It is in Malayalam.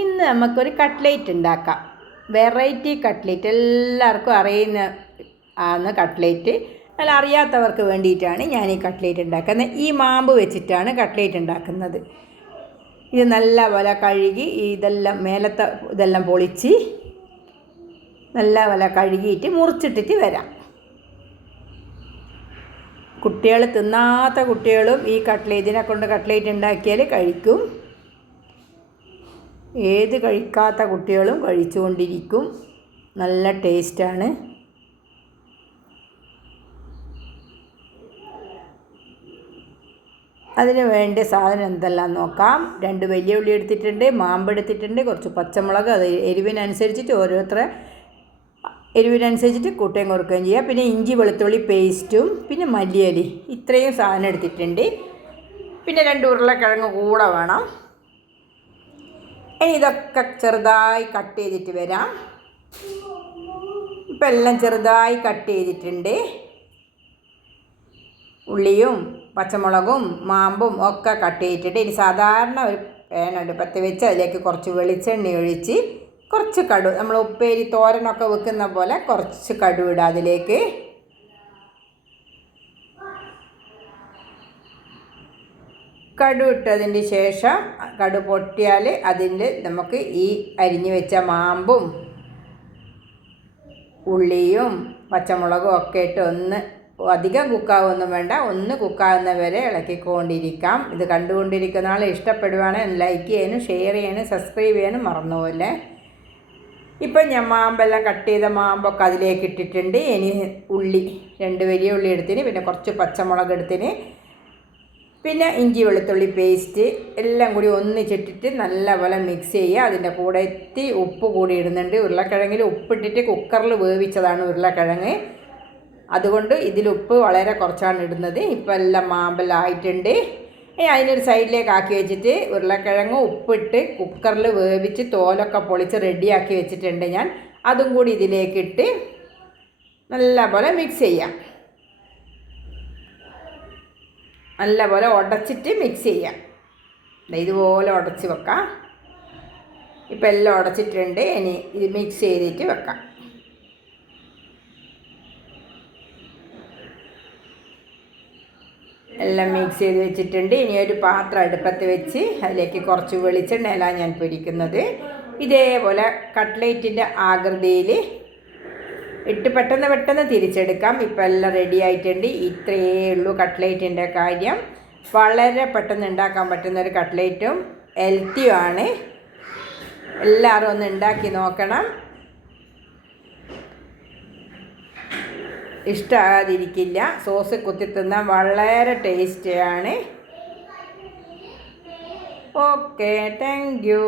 ഇന്ന് നമുക്കൊരു കട്ട്ലേറ്റ് ഉണ്ടാക്കാം. വെറൈറ്റി കട്ട്ലേറ്റ്, എല്ലാവർക്കും അറിയുന്ന കട്ട്ലേറ്റ്. അല്ല, അറിയാത്തവർക്ക് വേണ്ടിയിട്ടാണ് ഞാൻ ഈ കട്ട്ലേറ്റ് ഉണ്ടാക്കുന്നത്. ഈ മാമ്പ് വെച്ചിട്ടാണ് കട്ട്ലേറ്റ് ഉണ്ടാക്കുന്നത്. ഇത് നല്ല പോലെ കഴുകി ഇതെല്ലാം മേലത്തെ ഇതെല്ലാം പൊളിച്ച് നല്ല പോലെ കഴുകിയിട്ട് മുറിച്ചിട്ടിട്ട് വരാം. കുട്ടികൾ, തിന്നാത്ത കുട്ടികളും ഈ ഇതിനെ കൊണ്ട് കട്ട്ലേറ്റ് ഉണ്ടാക്കിയാൽ കഴിക്കും. ഏത് കഴിക്കാത്ത കുട്ടികളും കഴിച്ചുകൊണ്ടിരിക്കും. നല്ല ടേസ്റ്റാണ്. അതിന് വേണ്ട സാധനം എന്തെല്ലാം നോക്കാം. 2 വലിയ ഉള്ളി എടുത്തിട്ടുണ്ട്, മാമ്പ് എടുത്തിട്ടുണ്ട്, കുറച്ച് പച്ചമുളക്. അത് എരിവിനനുസരിച്ചിട്ട് ഓരോരുത്തരെ എരിവിനനുസരിച്ചിട്ട് കൂട്ടുകയും കുറക്കുകയും ചെയ്യുക. പിന്നെ ഇഞ്ചി വെളുത്തുള്ളി പേസ്റ്റും, പിന്നെ മല്ലിയില. ഇത്രയും സാധനം എടുത്തിട്ടുണ്ട്. പിന്നെ 2 ഉരുളക്കിഴങ്ങ് കൂടെ വേണം. ഇനി ഇതൊക്കെ ചെറുതായി കട്ട് ചെയ്തിട്ട് വരാം. ഇപ്പം എല്ലാം ചെറുതായി കട്ട് ചെയ്തിട്ടുണ്ട്. ഉള്ളിയും പച്ചമുളകും മാമ്പും ഒക്കെ കട്ട് ചെയ്തിട്ടുണ്ട്. ഇനി സാധാരണ ഒരു പാൻ അടുപ്പത്ത് വെച്ച് അതിലേക്ക് കുറച്ച് വെളിച്ചെണ്ണ ഒഴിച്ച് കുറച്ച് കടുക്, നമ്മൾ ഉപ്പേരി തോരനൊക്കെ വെക്കുന്ന പോലെ കുറച്ച് കടുക് ഇടുക. അതിലേക്ക് കടുക് ഇട്ടതിന് ശേഷം കടുക് പൊട്ടിയാൽ അതിൽ നമുക്ക് ഈ അരിഞ്ഞു വെച്ച മാമ്പും ഉള്ളിയും പച്ചമുളകും ഒക്കെ ഇട്ട് ഒന്ന് അധികം കുക്കാവൊന്നും വേണ്ട, ഒന്ന് കുക്കാവുന്ന വരെ ഇളക്കിക്കൊണ്ടിരിക്കാം. ഇത് കണ്ടുകൊണ്ടിരിക്കുന്ന ആൾ ഇഷ്ടപ്പെടുവാണെങ്കിൽ ലൈക്ക് ചെയ്യാനും ഷെയർ ചെയ്യാനും സബ്സ്ക്രൈബ് ചെയ്യാനും മറന്നുപോലെ. ഇപ്പം ഞാൻ മാമ്പെല്ലാം കട്ട് ചെയ്ത മാമ്പൊക്കെ അതിലേക്ക് ഇട്ടിട്ടുണ്ട്. ഇനി ഉള്ളി 2 വലിയ ഉള്ളി എടുത്തിന്, പിന്നെ കുറച്ച് പച്ചമുളക് എടുത്തിന്, പിന്നെ ഇഞ്ചി വെളുത്തുള്ളി പേസ്റ്റ് എല്ലാം കൂടി ഒന്നിച്ചിട്ടിട്ട് നല്ലപോലെ മിക്സ് ചെയ്യുക. അതിൻ്റെ കൂടെ ഇത്തിരി ഉപ്പ് കൂടി ഇടുന്നുണ്ട്. ഉരുളക്കിഴങ്ങിൽ ഉപ്പിട്ടിട്ട് കുക്കറിൽ വേവിച്ചതാണ് ഉരുളക്കിഴങ്ങ്, അതുകൊണ്ട് ഇതിൽ ഉപ്പ് വളരെ കുറച്ചാണ് ഇടുന്നത്. ഇപ്പം എല്ലാം മാമ്പെല്ലാം ആയിട്ടുണ്ട്. അതിനൊരു സൈഡിലേക്ക് ആക്കി വെച്ചിട്ട് ഉരുളക്കിഴങ്ങ് ഉപ്പിട്ട് കുക്കറിൽ വേവിച്ച് തോലൊക്കെ പൊളിച്ച് റെഡിയാക്കി വെച്ചിട്ടുണ്ട് ഞാൻ. അതും കൂടി ഇതിലേക്കിട്ട് നല്ലപോലെ മിക്സ് ചെയ്യാം. നല്ലപോലെ ഉടച്ചിട്ട് മിക്സ് ചെയ്യാം. ഇതുപോലെ ഉടച്ച് വെക്കാം. ഇപ്പം എല്ലാം ഉടച്ചിട്ടുണ്ട്. ഇനി ഇത് മിക്സ് ചെയ്തിട്ട് വെക്കാം. എല്ലാം മിക്സ് ചെയ്ത് വെച്ചിട്ടുണ്ട്. ഇനി ഒരു പാത്രം അടുപ്പത്ത് വെച്ച് അതിലേക്ക് കുറച്ച് വെളിച്ചെണ്ണയിലാണ് ഞാൻ പൊരിക്കുന്നത്. ഇതേപോലെ കട്ട്ലേറ്റിൻ്റെ ആകൃതിയിൽ ഇട്ട് പെട്ടെന്ന് തിരിച്ചെടുക്കാം. ഇപ്പം എല്ലാം റെഡി ആയിട്ടുണ്ട്. ഇത്രയേ ഉള്ളൂ കട്ട്ലേറ്റിൻ്റെ കാര്യം. വളരെ പെട്ടെന്ന് ഉണ്ടാക്കാൻ പറ്റുന്നൊരു കട്ട്ലേറ്റും ഹെൽത്തിയുമാണ്. എല്ലാവരും ഒന്ന് ഉണ്ടാക്കി നോക്കണം. ഇഷ്ടമാകാതിരിക്കില്ല. സോസ് കുത്തി തിന്നാൻ വളരെ ടേസ്റ്റിയാണ്. Okay, thank you.